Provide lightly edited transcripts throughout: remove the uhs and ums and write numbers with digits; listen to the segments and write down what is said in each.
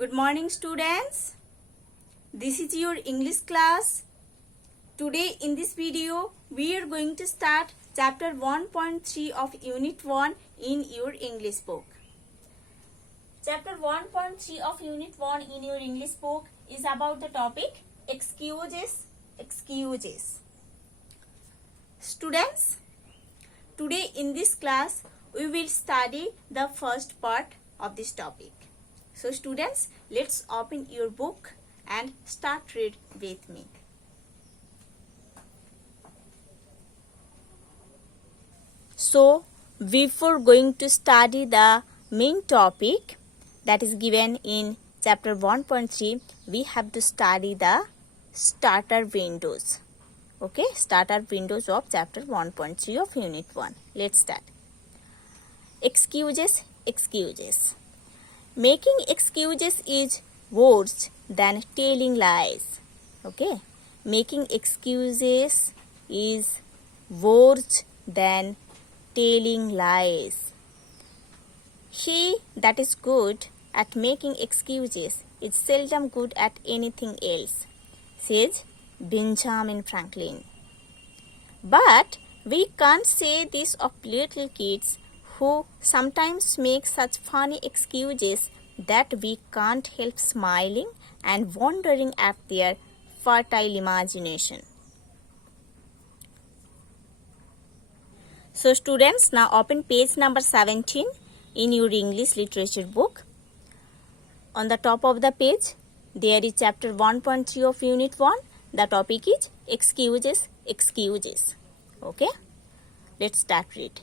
Good morning, students. This is your English class. Today in this video, we are going to start chapter 1.3 of Unit 1 in your English book. Chapter 1.3 of Unit 1 in your English book is about the topic excuses. Students, today in this class, we will study the first part of this topic. So students, let's open your book and start read with me. So before going to study the main topic that is given in chapter 1.3, we have to study the starter windows. Okay, starter windows of chapter 1.3 of unit 1. Let's start. Excuses. Making excuses is worse than telling lies. Okay, making excuses is worse than telling lies. He that is good at making excuses is seldom good at anything else, says Benjamin Franklin. But we can't say this of little kids who sometimes make such funny excuses that we can't help smiling and wondering at their fertile imagination. So students, now open page number 17 in your English literature book. On the top of the page, there is chapter 1.3 of unit 1. The topic is excuses. Okay, let's start read.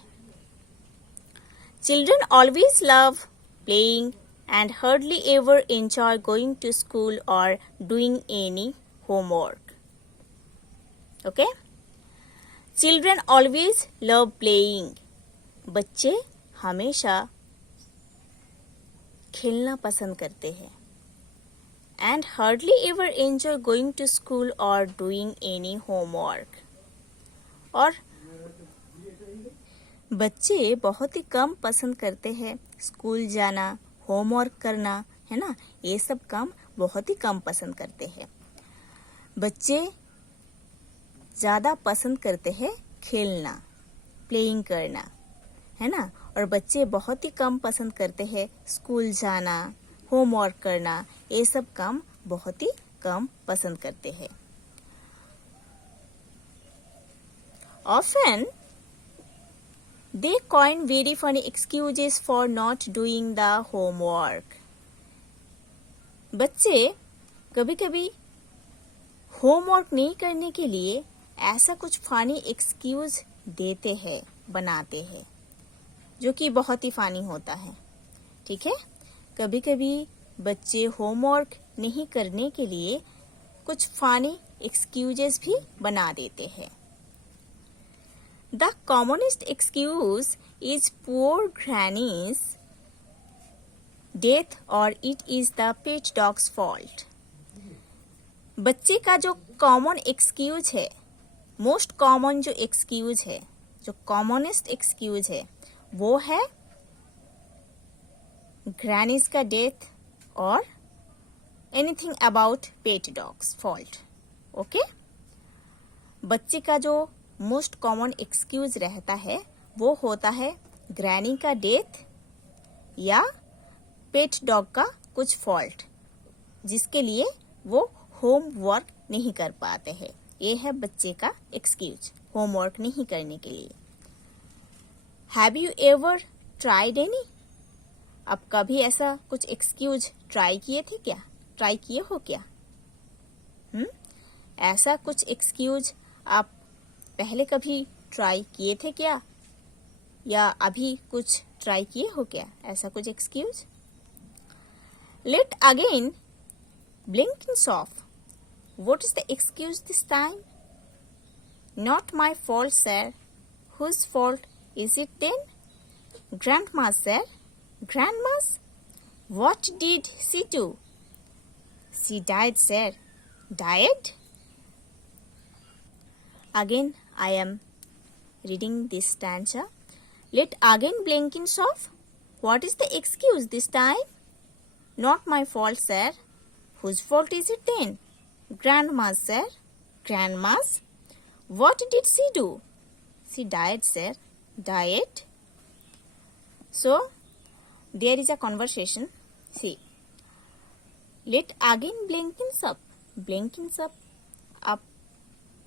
Children always love playing and hardly ever enjoy going to school or doing any homework. Okay? Children always love playing. बच्चे हमेशा खेलना पसंद करते हैं. And hardly ever enjoy going to school or doing any homework. और बच्चे बहुत ही कम पसंद करते हैं स्कूल जाना, होमवर्क करना, है ना, ये सब काम बहुत ही कम पसंद करते हैं. बच्चे ज़्यादा पसंद करते हैं खेलना, प्लेइंग करना, है ना, और बच्चे बहुत ही कम पसंद करते हैं स्कूल जाना, होमवर्क करना, ये सब काम बहुत ही कम पसंद करते हैं. Often they coin very funny excuses for not doing the homework. बच्चे कभी-कभी होमवर्क नहीं करने के लिए ऐसा कुछ फानी एक्सक्यूज देते हैं, बनाते हैं, जो कि बहुत ही फानी होता है. ठीक है, कभी-कभी बच्चे होमवर्क नहीं करने के लिए कुछ फानी एक्सक्यूजेस भी बना देते हैं. The commonest excuse is poor granny's death or it is the pet dog's fault. बच्चे का जो कॉमन एक्सक्यूज है, मोस्ट कॉमन जो एक्सक्यूज है, जो कॉमनेस्ट एक्सक्यूज है, वो है ग्रैनीज का डेथ और anything about pet dogs fault. Okay, बच्चे का जो मोस्ट कॉमन एक्सक्यूज रहता है वो होता है ग्रैनी का डेथ या पेट डॉग का कुछ फॉल्ट, जिसके लिए वो होमवर्क नहीं कर पाते हैं. ये है बच्चे का एक्सक्यूज होमवर्क नहीं करने के लिए. Have you ever tried any? अब कभी ऐसा कुछ एक्सक्यूज ट्राई किए हो क्या? ऐसा कुछ एक्सक्यूज आप पहले कभी ट्राई किए थे क्या, या अभी कुछ ट्राई किए हो क्या ऐसा कुछ excuse? Let again blinkins off. What is the excuse this time? Not my fault, sir. Whose fault is it then? Grandma's, sir. Grandma's? What did she do? She died, sir. Died? Again, I am reading this stanza. Let again blinkins off. What is the excuse this time? Not my fault, sir. Whose fault is it then? Grandma's, sir. Grandma's? What did she do? She died, sir. Died? So, there is a conversation. See. Let again Blinkins up. Blinkins up. आप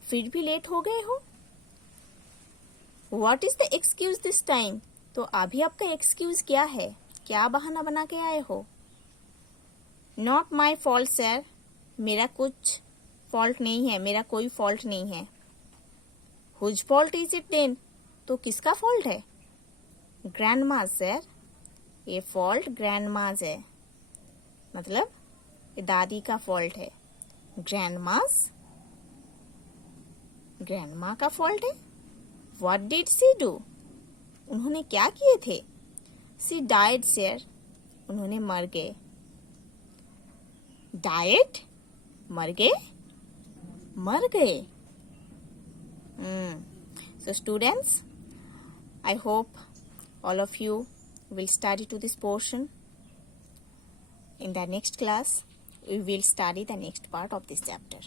फिर भी late हो गए हो. What is the excuse this time? तो अभी आपका excuse क्या है? क्या बहाना बना के आए हो? Not my fault, sir. मेरा कुछ फॉल्ट नहीं है, मेरा कोई फॉल्ट नहीं है. Whose fault is it then? तो किसका फॉल्ट है? Grandma's, sir. ये फॉल्ट ग्रैंडमाज है, मतलब ये दादी का फॉल्ट है. Grandma's? ग्रैंडमा का फॉल्ट है. What did she do? उन्होंने क्या किए थे? She died, sir. उन्होंने मर गए. Died? मर गए? मर गए. So students, I hope all of you will study to this portion. In the next class, we will study the next part of this chapter.